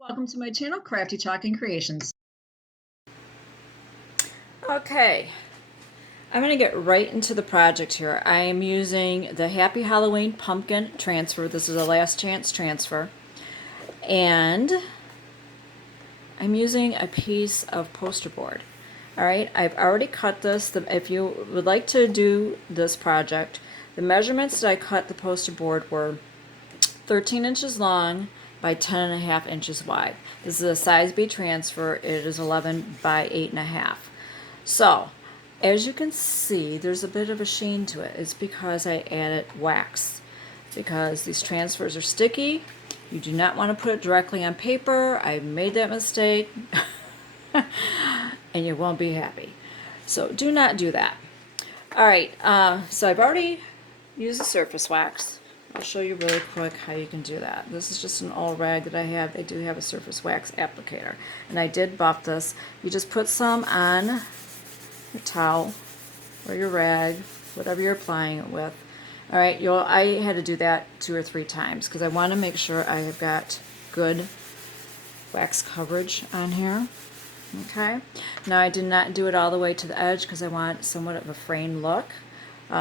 Welcome to my channel, Crafty Chalk and Creations. Okay, I'm going to get right into the project here. I am using the Happy Halloween Pumpkin Transfer. This is a last chance transfer. And I'm using a piece of poster board. Alright, I've already cut this. If you would like to do this project, the measurements that I cut the poster board were 13 inches long by 10.5 inches wide. This is a size B transfer. It is 11 by 8.5. So, as you can see, there's a bit of a sheen to it. It's because I added wax. Because these transfers are sticky. You do not want to put it directly on paper. I made that mistake. And you won't be happy. So do not do that. Alright, so I've already used the surface wax. I'll show you really quick how you can do that. This is just an old rag that I have. I do have a surface wax applicator. And I did buff this. You just put some on your towel or your rag, whatever you're applying it with. Alright, I had to do that 2 or 3 times because I want to make sure I have got good wax coverage on here. Okay, now I did not do it all the way to the edge because I want somewhat of a framed look.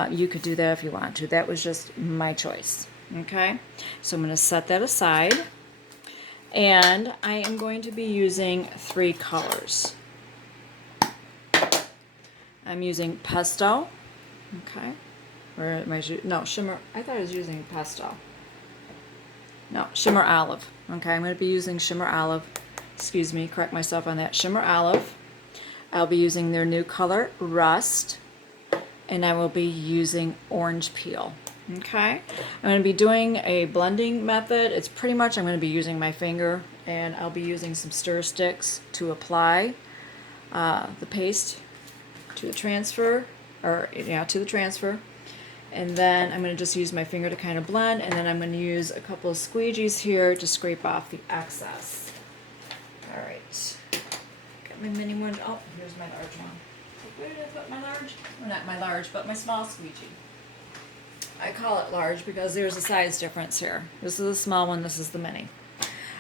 You could do that if you want to. That was just my choice. Okay, so I'm going to set that aside. And I am going to be using 3 colors. I'm using Pesto. Okay, where am I? No, Shimmer. I thought I was using Pesto. No, Shimmer Olive. Okay, I'm going to be using Shimmer Olive. Excuse me, correct myself on that. Shimmer Olive. I'll be using their new color, Rust. And I will be using Orange Peel. Okay, I'm going to be doing a blending method. It's pretty much I'm going to be using my finger, and I'll be using some stir sticks to apply the paste to the transfer, to the transfer. And then I'm going to just use my finger to kind of blend, and then I'm going to use a couple of squeegees here to scrape off the excess. Alright, got my mini one. Oh, here's my large one. Where did I put my large? Well, not my large, but my small squeegee. I call it large because there's a size difference here. This is the small one, this is the mini.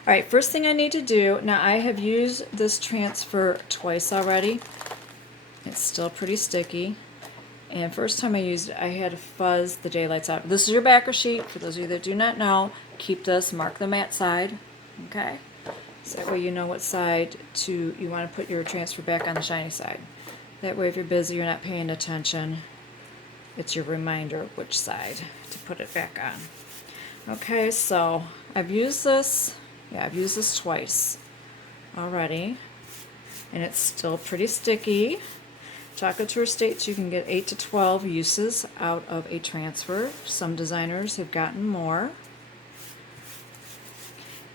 Alright, first thing I need to do, now I have used this transfer twice already. It's still pretty sticky. And first time I used it, I had to fuzz the daylights out. This is your backer sheet. For those of you that do not know, keep this, mark the matte side. Okay? So that way you know what side you want to put your transfer back on the shiny side. That way if you're busy, you're not paying attention, it's your reminder of which side to put it back on. Okay, so I've used this twice already, and it's still pretty sticky. Chalk Couture states you can get 8 to 12 uses out of a transfer. Some designers have gotten more.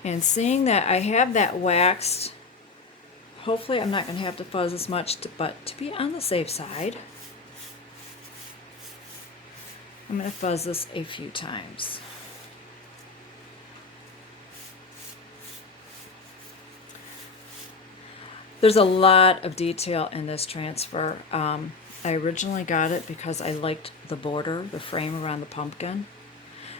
And seeing that I have that waxed, hopefully I'm not going to have to fuzz as much, but to be on the safe side, I'm going to fuzz this a few times. There's a lot of detail in this transfer. I originally got it because I liked the border, the frame around the pumpkin.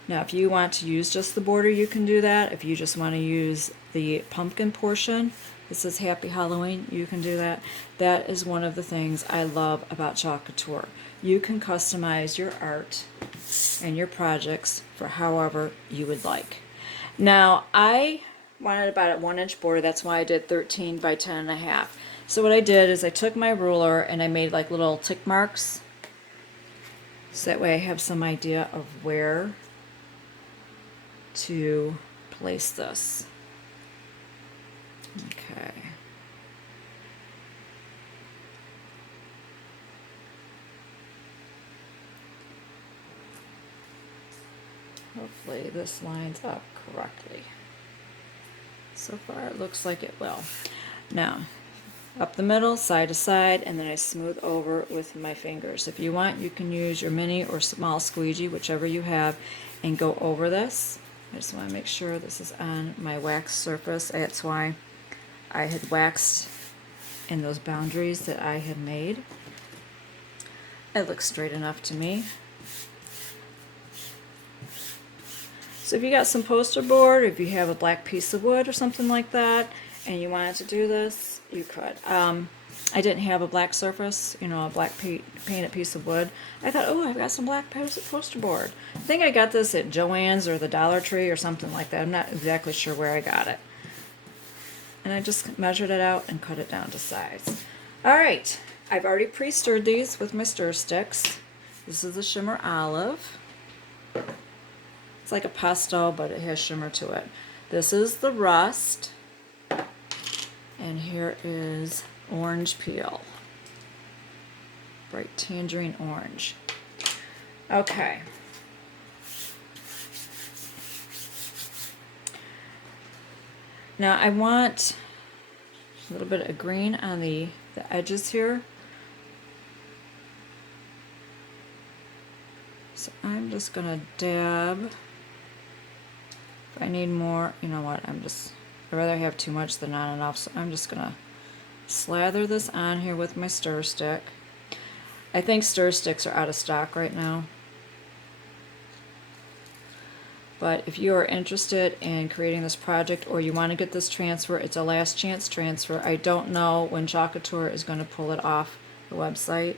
Now, if you want to use just the border, you can do that. If you just want to use the pumpkin portion, this is Happy Halloween, you can do that. That is one of the things I love about Chalk Couture. You can customize your art and your projects for however you would like. Now, I wanted about a 1-inch border. That's why I did 13 by 10.5. So what I did is I took my ruler and I made like little tick marks. So that way I have some idea of where to place this. Okay. Hopefully this lines up correctly. So far it looks like it will. Now, up the middle, side to side, and then I smooth over with my fingers. If you want, you can use your mini or small squeegee, whichever you have, and go over this. I just want to make sure this is on my wax surface. That's why I had waxed in those boundaries that I had made. It looks straight enough to me. So if you got some poster board, or if you have a black piece of wood or something like that, and you wanted to do this, you could. I didn't have a black surface, you know, a black painted piece of wood. I thought, oh, I've got some black poster board. I think I got this at Joann's or the Dollar Tree or something like that. I'm not exactly sure where I got it. And I just measured it out and cut it down to size. All right, I've already pre-stirred these with my stir sticks. This is the Shimmer Olive. It's like a pesto, but it has shimmer to it. This is the Rust. And here is Orange Peel. Bright tangerine orange. Okay. Now I want a little bit of green on the edges here. So I'm just gonna dab. If I need more, you know what, I'd rather have too much than not enough, so I'm just gonna slather this on here with my stir stick. I think stir sticks are out of stock right now. But if you are interested in creating this project or you want to get this transfer, it's a last chance transfer. I don't know when Chalk Couture is going to pull it off the website.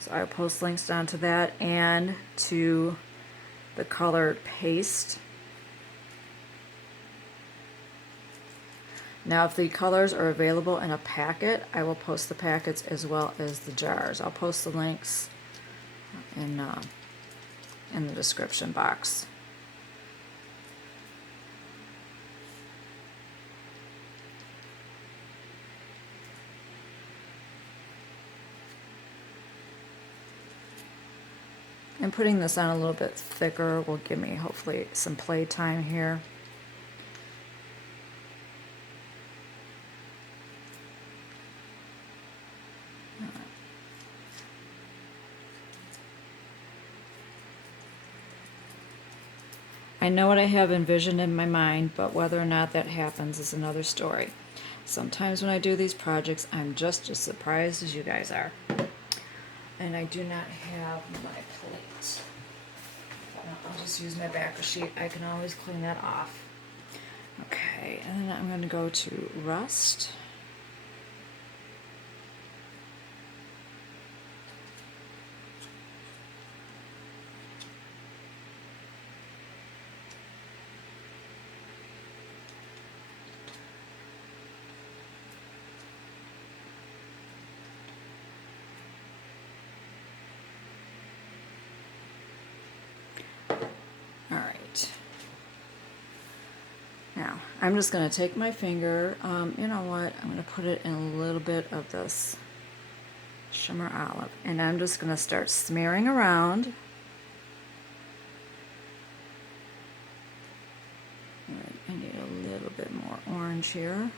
So I'll post links down to that and to the colored paste. Now if the colors are available in a packet, I will post the packets as well as the jars. I'll post the links in the description box. And putting this on a little bit thicker will give me hopefully some play time here. I know what I have envisioned in my mind, but whether or not that happens is another story. Sometimes when I do these projects, I'm just as surprised as you guys are. And I do not have my plate. I'll just use my backer sheet. I can always clean that off. Okay, and then I'm going to go to Rust. Now, I'm just going to take my finger, you know what, I'm going to put it in a little bit of this Shimmer Olive, and I'm just going to start smearing around. I need a little bit more orange here.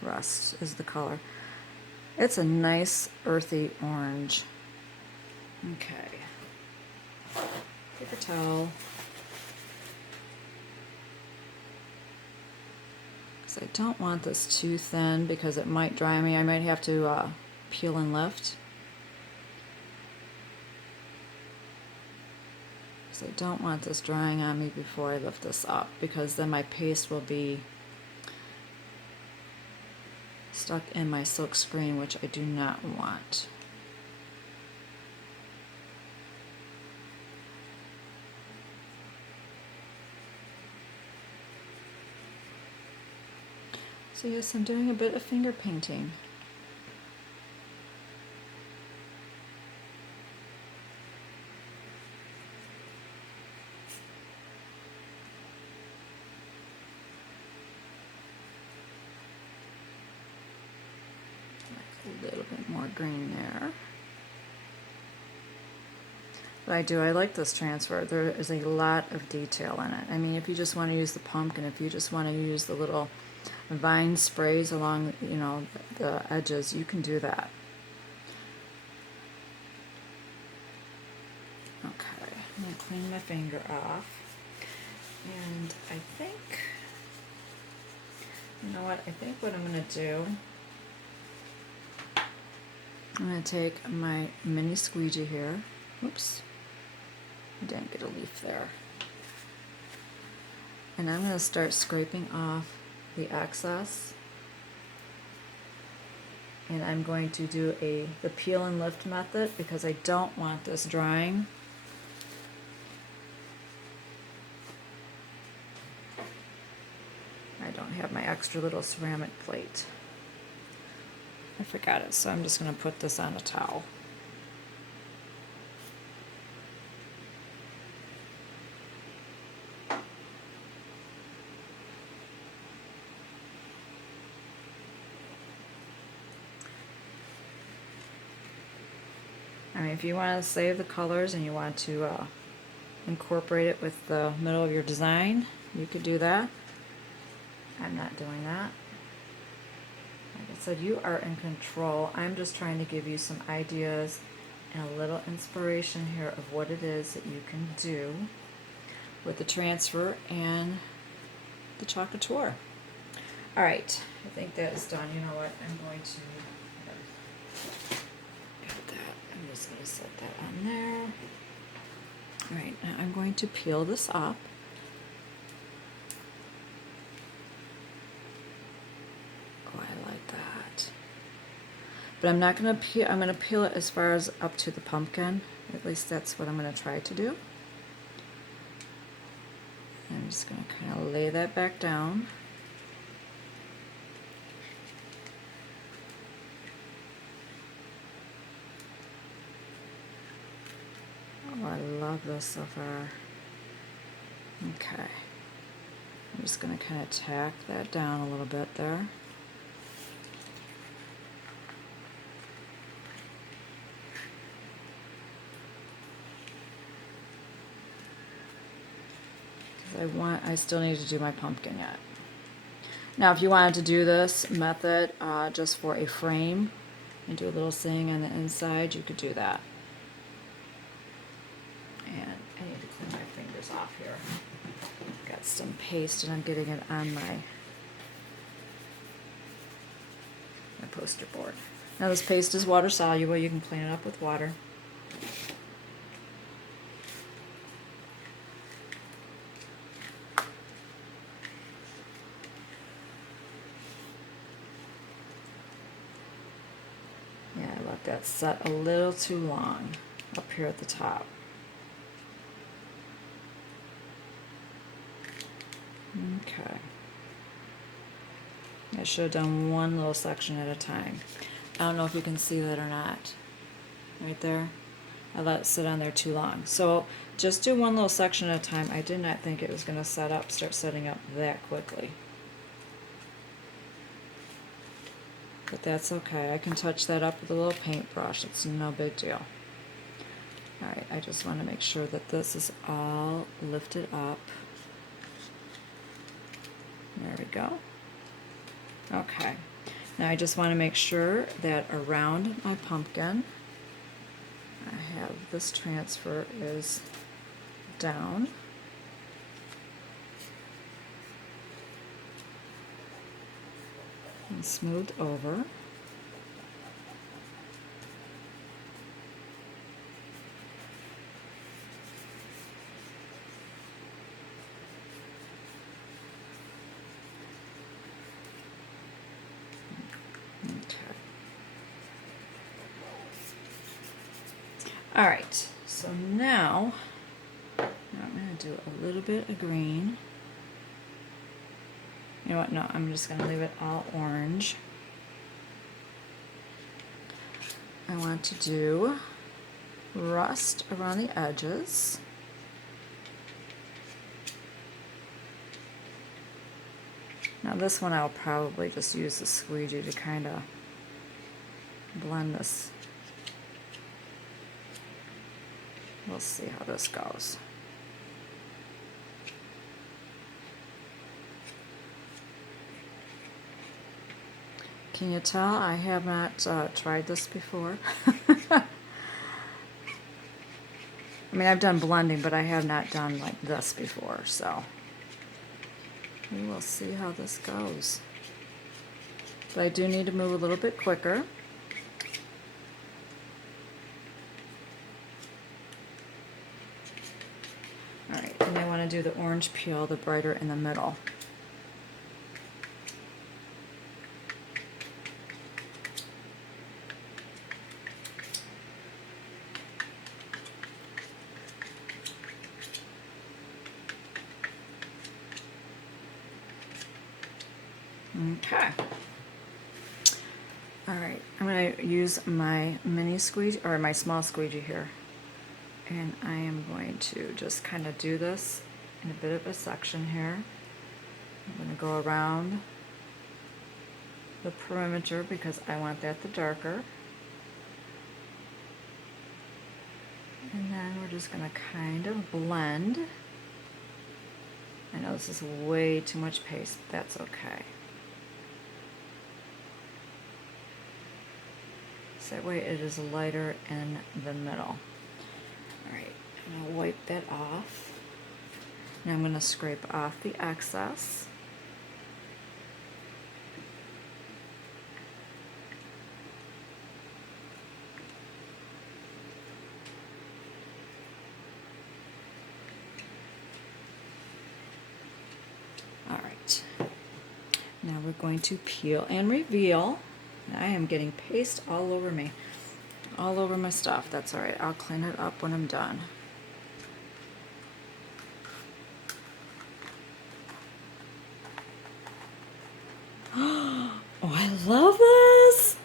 Rust is the color. It's a nice earthy orange. Okay. Paper towel. I don't want this too thin because it might dry me. I might have to peel and lift. So I don't want this drying on me before I lift this up, because then my paste will be stuck in my silk screen, which I do not want. So yes, I'm doing a bit of finger painting. A little bit more green there. But I like this transfer. There is a lot of detail in it. I mean, if you just want to use the pumpkin, if you just want to use the little vine sprays along, you know, the edges, you can do that. Okay, I'm going to clean my finger off. And I think, you know what, I think what I'm going to do, I'm going to take my mini squeegee here. Oops. Didn't get a leaf there. And I'm going to start scraping off the excess. And I'm going to do the peel and lift method because I don't want this drying. I don't have my extra little ceramic plate. I forgot it, so I'm just going to put this on a towel. I mean, if you want to save the colors and you want to incorporate it with the middle of your design, you could do that. I'm not doing that. Like I said, you are in control. I'm just trying to give you some ideas and a little inspiration here of what it is that you can do with the transfer and the Chalk Couture. All right, I think that is done. You know what? I'm going to get that. I'm just going to set that on there. All right, now I'm going to peel this up. Oh, I like that. But I'm not going to peel. I'm going to peel it as far as up to the pumpkin. At least that's what I'm going to try to do. I'm just going to kind of lay that back down. Oh, I love this so far. Okay. I'm just going to kind of tack that down a little bit there. I still need to do my pumpkin yet. Now, if you wanted to do this method just for a frame and do a little saying on the inside, you could do that. And I need to clean my fingers off here. Got some paste and I'm getting it on my poster board. Now this paste is water soluble. You can clean it up with water. Yeah, I let that set a little too long up here at the top. Okay. I should have done one little section at a time. I don't know if you can see that or not. Right there. I let it sit on there too long. So just do one little section at a time. I did not think it was going to start setting up that quickly. But that's okay. I can touch that up with a little paintbrush. It's no big deal. Alright, I just want to make sure that this is all lifted up. There we go. Okay. Now I just want to make sure that around my pumpkin, I have this transfer is down. And smoothed over. All right, so now I'm going to do a little bit of green. You know what? No, I'm just going to leave it all orange. I want to do rust around the edges. Now this one I'll probably just use the squeegee to kind of blend this. We'll see how this goes. Can you tell I have not tried this before? I mean, I've done blending, but I have not done like this before, so we will see how this goes. But I do need to move a little bit quicker. do the orange peel, the brighter in the middle. Okay. All right, I'm going to use my mini squeegee, or my small squeegee here. And I am going to just kind of do this in a bit of a section here. I'm going to go around the perimeter because I want that the darker. And then we're just going to kind of blend. I know this is way too much paste, but that's okay. So that way it is lighter in the middle. Alright, I'm going to wipe that off. Now I'm going to scrape off the excess. Alright, now we're going to peel and reveal. I am getting paste all over me, all over my stuff. That's alright, I'll clean it up when I'm done. Oh, I love this!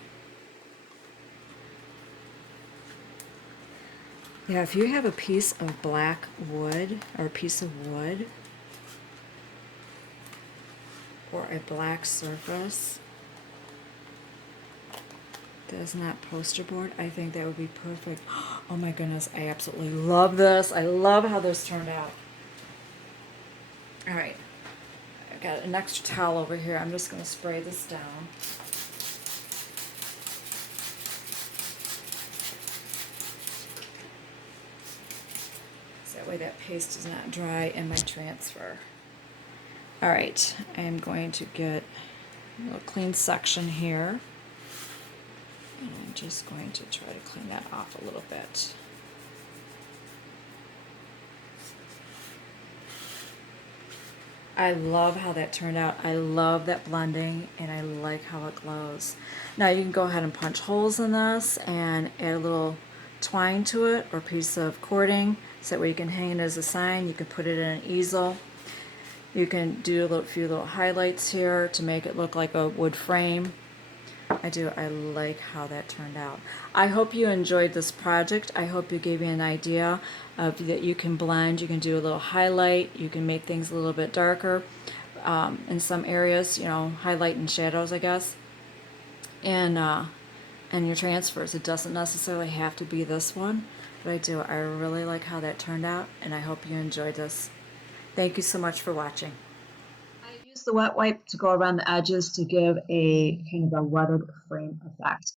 Yeah, if you have a piece of black wood, or a piece of wood, or a black surface that is not poster board, I think that would be perfect. Oh my goodness, I absolutely love this. I love how this turned out. All right, I've got an extra towel over here. I'm just going to spray this down. So that way that paste is not dry in my transfer. All right, I'm going to get a little clean section here. And I'm just going to try to clean that off a little bit. I love how that turned out. I love that blending, and I like how it glows. Now you can go ahead and punch holes in this and add a little twine to it or piece of cording, so that way you can hang it as a sign. You can put it in an easel. You can do a few little highlights here to make it look like a wood frame. I like how that turned out. I hope you enjoyed this project. I hope you gave you an idea of that you can blend, you can do a little highlight, you can make things a little bit darker in some areas, you know, highlight and shadows, I guess. And your transfers, it doesn't necessarily have to be this one, but I really like how that turned out, and I hope you enjoyed this. Thank you so much for watching. I use the wet wipe to go around the edges to give a kind of a weathered frame effect.